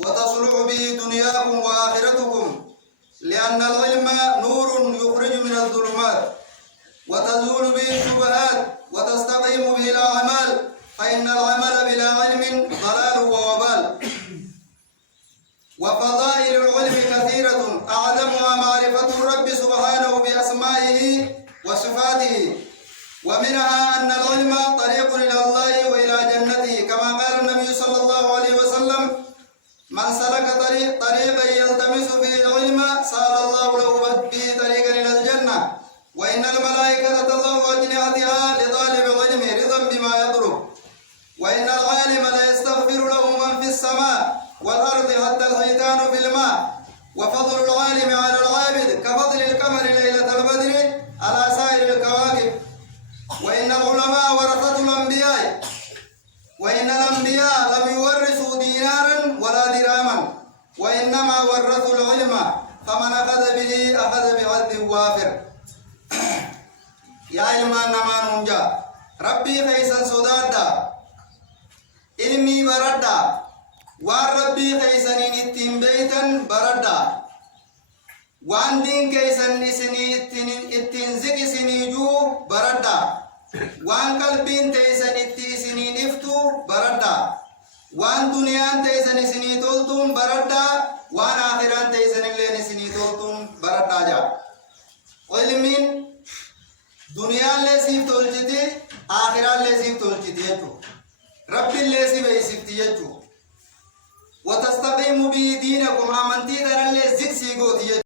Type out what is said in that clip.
وتصلح به دنياكم وآخرتكم، لأن العلم نور يخرج من الظلمات وتزول به الشبهات وتستقيم به الأعمال، فإن العمل بلا علم ضلال ووبال. وفضائل العلم كثيرة، أعظمها معرفة الرب سبحانه بأسمائه وصفاته، ومنها أن العلم طريق إلى الله وإلى جنته، كما قال النبي صلى الله عليه وسلم: من سلك طريقا يلتمس فيه العلم سهل الله له به طريقا إلى الجنة، وإن الملائكة تضع أجنحتها لطالب العلم رضا بما يطلب، وإن العالم لا يستغفر له من في السماء والأرض حتى الحيتان في الماء، وفضل العالم على العابد كفضل القمر ليلة البدر على سائر الكواكب، وإن العلماء ورثة الأنبياء، وإن الأنبياء لم يورثوا دينارا ولا درهما، وإنما ورثوا العلم، فمن أخذ به أخذ بعد وافر. يا علمان نمان نجا ربي خيسا صدادا علمي بردا، وربي خيسنين اتين بيتا بردا، وان دين كيسن اسني اتين زكي سنيجو بردا، وان قلبين تيسن اتي سنين افتو بردا، وان دنيان تيسن سني تولتون بردا، وان آخران تيسن اللين سني تولتون بردا جا. علمين دنيان لي سيف تولجتي، آخران لي سيف تولجتي يجو، ربي لي سيف يسيفتي يجو، وتستقيم به دينكم، آمنتي دارن لي زكسي قوتي يجو.